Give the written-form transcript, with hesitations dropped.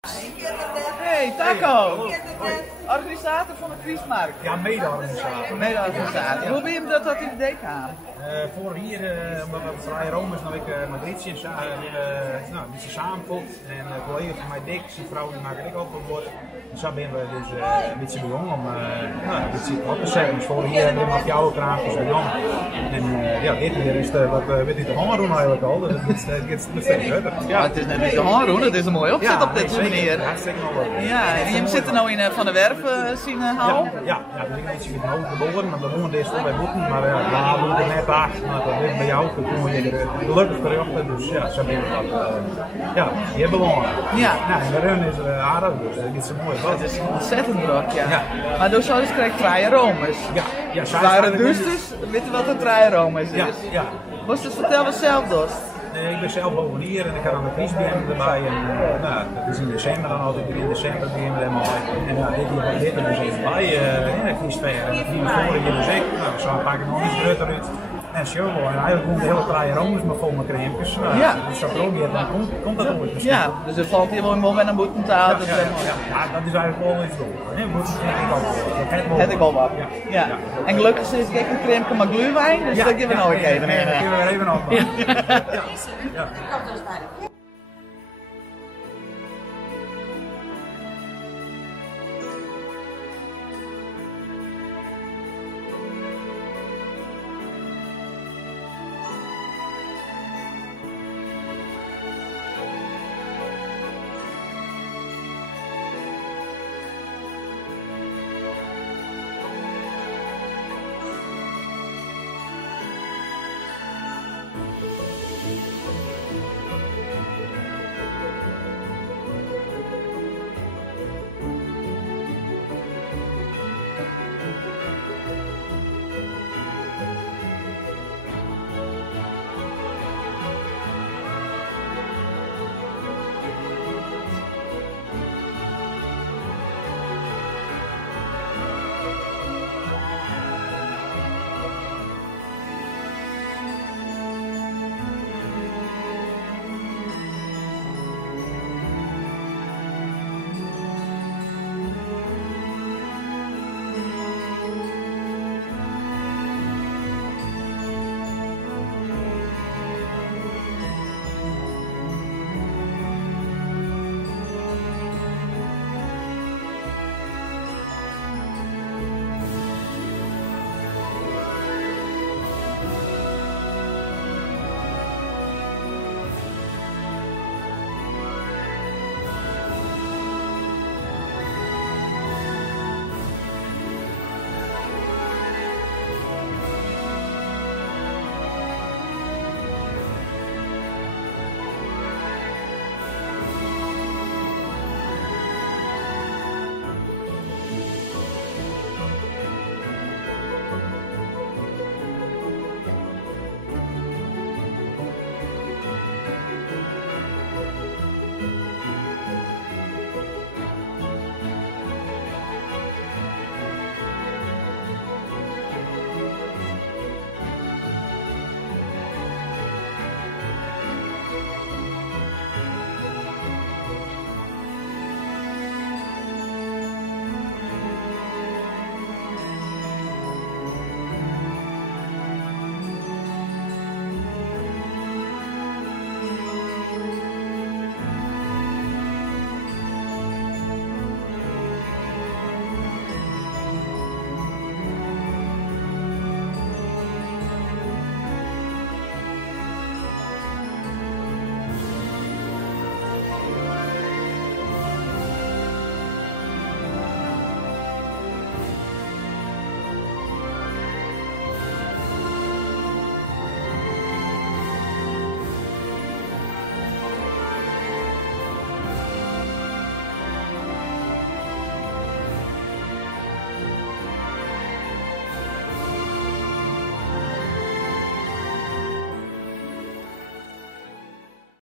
Hey Taco, organisator van de quizmarkt. Ja, mede-organisator. Mede-organisator. Hoe ben je dat tot idee gaan? Voor hier, omdat we vrij Rome is, ik Madridje een beetje samenvoegd. En een collega van mij, Dick, zijn vrouw, die maakt ik ook op bord. Dus zo ben we dus een beetje begonnen om een beetje op te zetten. Dus voor hier hebben we jouw kraampjes begonnen. En ja, dit hier is wat we dit de honger doen eigenlijk al. Dus het gaat steeds verder. Ja, het is net niet de honger, het is een mooi opzet op deze manier. Hartstikke mooi. Ja, en je zit er nou in Van der Werf zien hal. Ja, dus ik weet niet of het geboren, maar we wonen deze toch bij Boeten. Maar we moeten er net achter, maar dat ligt bij jou. Toen komen we er gelukkig terug. Dus ja, zo ben we dat. Ja, die hebben we al. Ja. Nou, en de run is aardig, dus dat is een mooie bad. Het is ontzettend druk, ja. Maar door zoals krijg je vrije Romes. Ja, waren dus weet je wat een vrije Romes is? Ja. Moest je het vertellen zelf dus? Ik ben zelf over hier en ik ga aan de quizband erbij. En dat is in december dan altijd. In december beginnen we helemaal. En ja, dit er dus even bij. In de quizfair. En dat nieuwe vorig jaar dus ik. Nou, zo pak ik nog iets drukker uit. En show en eigenlijk komt de hele vrije Romes maar vol met crèmpjes. Ja. Dus zo proberen, dan komt dat ooit. Ja, dus er valt hier wel een moment aan moeten te halen. Ja, dat is eigenlijk wel iets doen. Het ik wel wat. Ja. En gelukkig is het een crème maar gluwijn, dus dat geven we nooit even. Ja, dat geven we even op. Ja.